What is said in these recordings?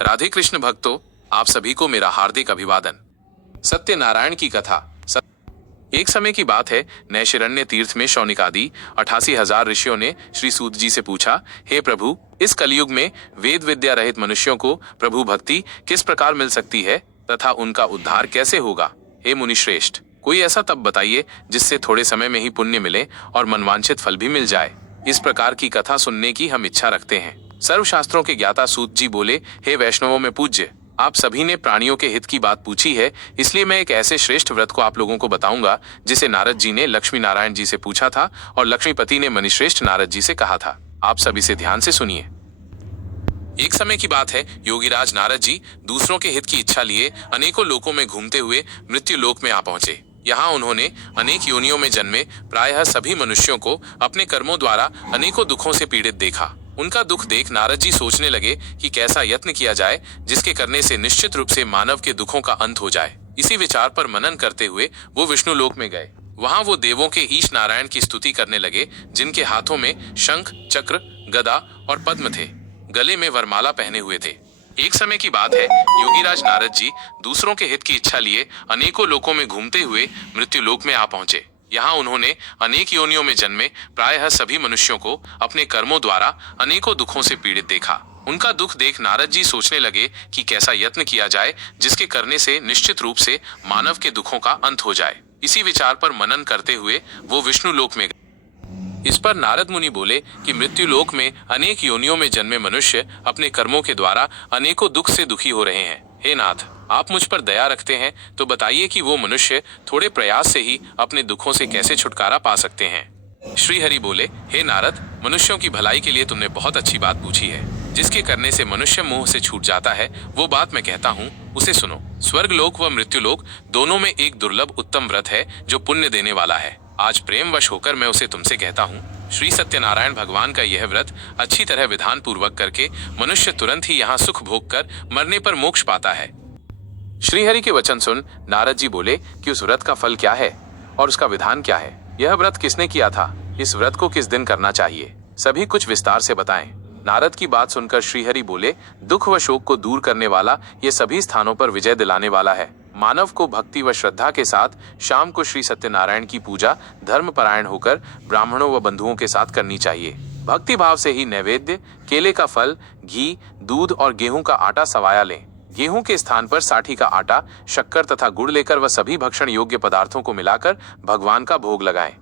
राधे कृष्ण भक्तों, आप सभी को मेरा हार्दिक अभिवादन। सत्यनारायण की कथा। एक समय की बात है, नैशिरण्य तीर्थ में शौनिकादि 88,000 ऋषियों ने श्री सूत जी से पूछा, हे प्रभु, इस कलयुग में वेद विद्या रहित मनुष्यों को प्रभु भक्ति किस प्रकार मिल सकती है तथा उनका उद्धार कैसे होगा। हे मुनिश्रेष्ठ, कोई ऐसा तप बताइए जिससे थोड़े समय में ही पुण्य मिले और मनवांछित फल भी मिल जाए। इस प्रकार की कथा सुनने की हम इच्छा रखते हैं। सर्वशास्त्रों के ज्ञाता सूत जी बोले, हे वैष्णवों में पूज्य, आप सभी ने प्राणियों के हित की बात पूछी है, इसलिए मैं एक ऐसे श्रेष्ठ व्रत को आप लोगों को बताऊंगा जिसे नारद जी ने लक्ष्मी नारायण जी से पूछा था और लक्ष्मीपति ने मनिश्रेष्ठ नारद जी से कहा था। आप सभी से ध्यान से सुनिए। एक समय की बात है, योगीराज नारद जी दूसरों के हित की इच्छा लिए अनेकों लोकों में घूमते हुए मृत्यु लोक में आ पहुंचे। यहाँ उन्होंने अनेक योनियों में जन्मे प्रायः सभी मनुष्यों को अपने कर्मों द्वारा अनेकों दुखों से पीड़ित देखा। उनका दुख देख नारद जी सोचने लगे कि कैसा यत्न किया जाए जिसके करने से निश्चित रूप से मानव के दुखों का अंत हो जाए। इसी विचार पर मनन करते हुए वो विष्णु लोक में गए। वहां वो देवों के ईश नारायण की स्तुति करने लगे, जिनके हाथों में शंख, चक्र, गदा और पद्म थे। गले में वरमाला पहने हुए थे। एक समय की बात है, योगीराज नारद जी दूसरों के हित की इच्छा लिए अनेकों लोकों में घूमते हुए मृत्यु लोक में आ पहुंचे। यहाँ उन्होंने अनेक योनियों में जन्मे प्रायः सभी मनुष्यों को अपने कर्मों द्वारा अनेकों दुखों से पीड़ित देखा। उनका दुख देख नारद जी सोचने लगे कि कैसा यत्न किया जाए जिसके करने से निश्चित रूप से मानव के दुखों का अंत हो जाए। इसी विचार पर मनन करते हुए वो विष्णु लोक में गए। इस पर नारद मुनि बोले कि मृत्यु लोक में अनेक योनियों में जन्मे मनुष्य अपने कर्मों के द्वारा अनेकों दुख से दुखी हो रहे हैं। हे नाथ, आप मुझ पर दया रखते हैं तो बताइए कि वो मनुष्य थोड़े प्रयास से ही अपने दुखों से कैसे छुटकारा पा सकते हैं। श्री हरि बोले, हे नारद, मनुष्यों की भलाई के लिए तुमने बहुत अच्छी बात पूछी है। जिसके करने से मनुष्य मोह से छूट जाता है, वो बात मैं कहता हूँ, उसे सुनो। स्वर्ग लोक व मृत्यु लोक दोनों में एक दुर्लभ उत्तम व्रत है जो पुण्य देने वाला है। आज प्रेमवश होकर मैं उसे तुमसे कहता हूँ। श्री सत्यनारायण भगवान का यह व्रत अच्छी तरह विधान पूर्वक करके मनुष्य तुरंत ही यहाँ सुख भोग कर मरने पर मोक्ष पाता है। श्रीहरि के वचन सुन नारद जी बोले कि उस व्रत का फल क्या है और उसका विधान क्या है। यह व्रत किसने किया था, इस व्रत को किस दिन करना चाहिए, सभी कुछ विस्तार से बताएं। नारद की बात सुनकर श्रीहरि बोले, दुख व शोक को दूर करने वाला, ये सभी स्थानों पर विजय दिलाने वाला है। मानव को भक्ति व श्रद्धा के साथ शाम को श्री सत्यनारायण की पूजा धर्म परायण होकर ब्राह्मणों व बंधुओं के साथ करनी चाहिए। भक्ति भाव से ही नैवेद्य, केले का फल, घी, दूध और गेहूं का आटा सवाया लें। गेहूं के स्थान पर साठी का आटा, शक्कर तथा गुड़ लेकर व सभी भक्षण योग्य पदार्थों को मिलाकर भगवान का भोग लगाएं।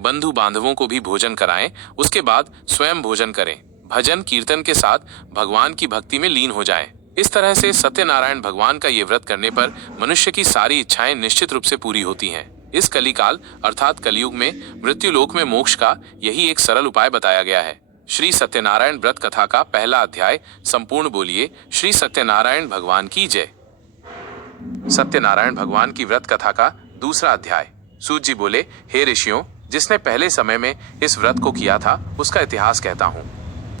बंधु बांधवों को भी भोजन कराएं। उसके बाद स्वयं भोजन करें। भजन कीर्तन के साथ भगवान की भक्ति में लीन हो जाएं। इस तरह से सत्यनारायण भगवान का ये व्रत करने पर मनुष्य की सारी इच्छाएं निश्चित रूप से पूरी होती हैं। इस कलिकाल अर्थात कलयुग में मृत्यु लोक में मोक्ष का यही एक सरल उपाय बताया गया है। श्री सत्यनारायण व्रत कथा का पहला अध्याय संपूर्ण बोलिए श्री सत्यनारायण भगवान की जय। सत्यनारायण भगवान की व्रत कथा का दूसरा अध्याय। सूत जी बोले, हे ऋषियों, जिसने पहले समय में इस व्रत को किया था उसका इतिहास कहता हूँ,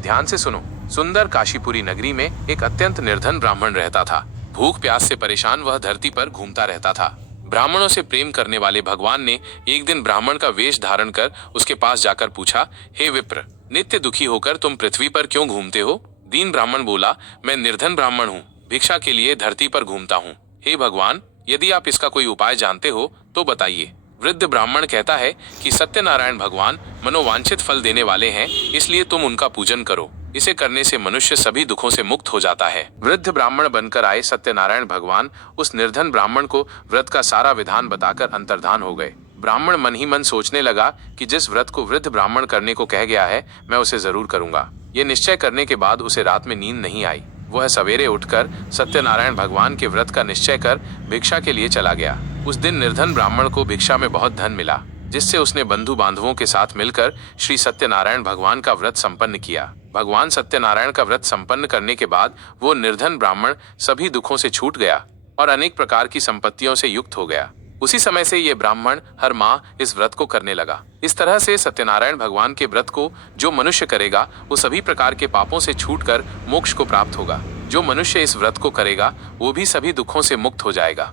ध्यान से सुनो। सुंदर काशीपुरी नगरी में एक अत्यंत निर्धन ब्राह्मण रहता था। भूख प्यास से परेशान वह धरती पर घूमता रहता था। ब्राह्मणों से प्रेम करने वाले भगवान ने एक दिन ब्राह्मण का वेश धारण कर उसके पास जाकर पूछा, हे विप्र, नित्य दुखी होकर तुम पृथ्वी पर क्यों घूमते हो? दीन ब्राह्मण बोला, मैं निर्धन ब्राह्मण हूँ, भिक्षा के लिए धरती पर घूमता हूँ। हे भगवान, यदि आप इसका कोई उपाय जानते हो तो बताइए। वृद्ध ब्राह्मण कहता है कि सत्यनारायण भगवान मनोवांछित फल देने वाले हैं, इसलिए तुम उनका पूजन करो। इसे करने से मनुष्य सभी दुखों से मुक्त हो जाता है। वृद्ध ब्राह्मण बनकर आए सत्यनारायण भगवान उस निर्धन ब्राह्मण को व्रत का सारा विधान बताकर अंतर्धान हो गए। ब्राह्मण मन ही मन सोचने लगा कि जिस व्रत को वृद्ध ब्राह्मण करने को कह गया है, मैं उसे जरूर करूंगा। ये निश्चय करने के बाद उसे रात में नींद नहीं आई। वह सवेरे उठकर सत्यनारायण भगवान के व्रत का निश्चय कर भिक्षा के लिए चला गया। उस दिन निर्धन ब्राह्मण को भिक्षा में बहुत धन मिला, जिससे उसने बंधु बांधवों के साथ मिलकर श्री सत्यनारायण भगवान का व्रत संपन्न किया। भगवान सत्यनारायण का व्रत संपन्न करने के बाद वो निर्धन ब्राह्मण सभी दुखों से छूट गया और अनेक प्रकार की संपत्तियों से युक्त हो गया। उसी समय से ये ब्राह्मण हर माह इस व्रत को करने लगा। इस तरह से सत्यनारायण भगवान के व्रत को जो मनुष्य करेगा वो सभी प्रकार के पापों से छूटकर मोक्ष को प्राप्त होगा। जो मनुष्य इस व्रत को करेगा वो भी सभी दुखों से मुक्त हो जाएगा।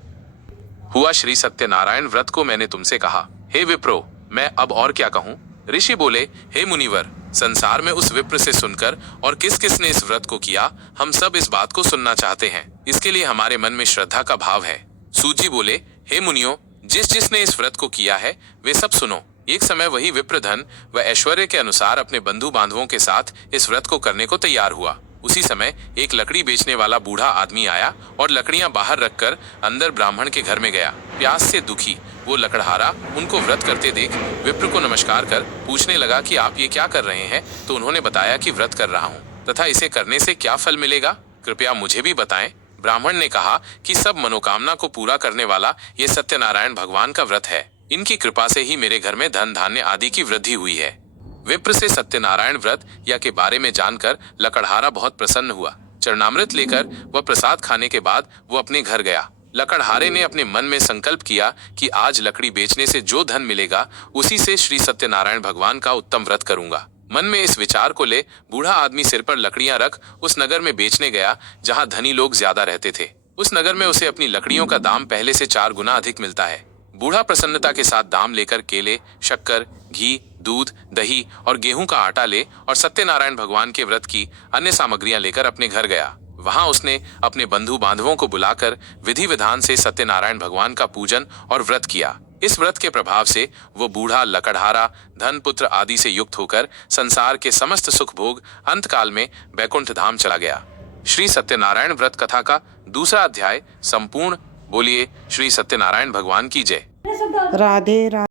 हुआ श्री सत्यनारायण व्रत को मैंने तुमसे कहा, हे विप्रो, मैं अब और क्या कहूँ? ऋषि बोले, हे मुनिवर, संसार में उस विप्र से सुनकर और किस किस ने इस व्रत को किया, हम सब इस बात को सुनना चाहते हैं। इसके लिए हमारे मन में श्रद्धा का भाव है। सूत जी बोले, हे मुनियों, जिसने इस व्रत को किया है वे सब सुनो। एक समय वही विप्र धन व ऐश्वर्य के अनुसार अपने बंधु बांधवों के साथ इस व्रत को करने को तैयार हुआ। उसी समय एक लकड़ी बेचने वाला बूढ़ा आदमी आया और लकड़ियां बाहर रखकर अंदर ब्राह्मण के घर में गया। प्यास से दुखी वो लकड़हारा उनको व्रत करते देख विप्र को नमस्कार कर पूछने लगा कि आप ये क्या कर रहे हैं। तो उन्होंने बताया कि व्रत कर रहा हूँ तथा इसे करने से क्या फल मिलेगा, कृपया मुझे भी बताएं। ब्राह्मण ने कहा कि सब मनोकामना को पूरा करने वाला ये सत्यनारायण भगवान का व्रत है। इनकी कृपा से ही मेरे घर में धन धान्य आदि की वृद्धि हुई है। विप्र से सत्यनारायण व्रत या के बारे में जानकर लकड़हारा बहुत प्रसन्न हुआ। चरणामृत लेकर वह प्रसाद खाने के बाद वो अपने घर गया। लकड़हारे ने अपने मन में संकल्प किया कि आज लकड़ी बेचने से जो धन मिलेगा उसी से श्री सत्यनारायण भगवान का उत्तम व्रत करूंगा। मन में इस विचार को ले बूढ़ा आदमी सिर पर लकड़ियां रख उस नगर में बेचने गया जहां धनी लोग ज्यादा रहते थे। उस नगर में उसे अपनी लकड़ियों का दाम पहले से 4 गुना अधिक मिलता है। बूढ़ा प्रसन्नता के साथ दाम लेकर केले, शक्कर, घी, दूध, दही और गेहूं का आटा ले और सत्यनारायण भगवान के व्रत की अन्य सामग्रियां लेकर अपने घर गया। वहां उसने अपने बंधु बांधवों को बुलाकर विधि विधान से सत्यनारायण भगवान का पूजन और व्रत किया। इस व्रत के प्रभाव से वो बूढ़ा लकड़हारा धन पुत्र आदि से युक्त होकर संसार के समस्त सुख भोग अंतकाल में बैकुंठ धाम चला गया। श्री सत्यनारायण व्रत कथा का दूसरा अध्याय संपूर्ण। बोलिए श्री सत्यनारायण भगवान की जय। राधे राधे।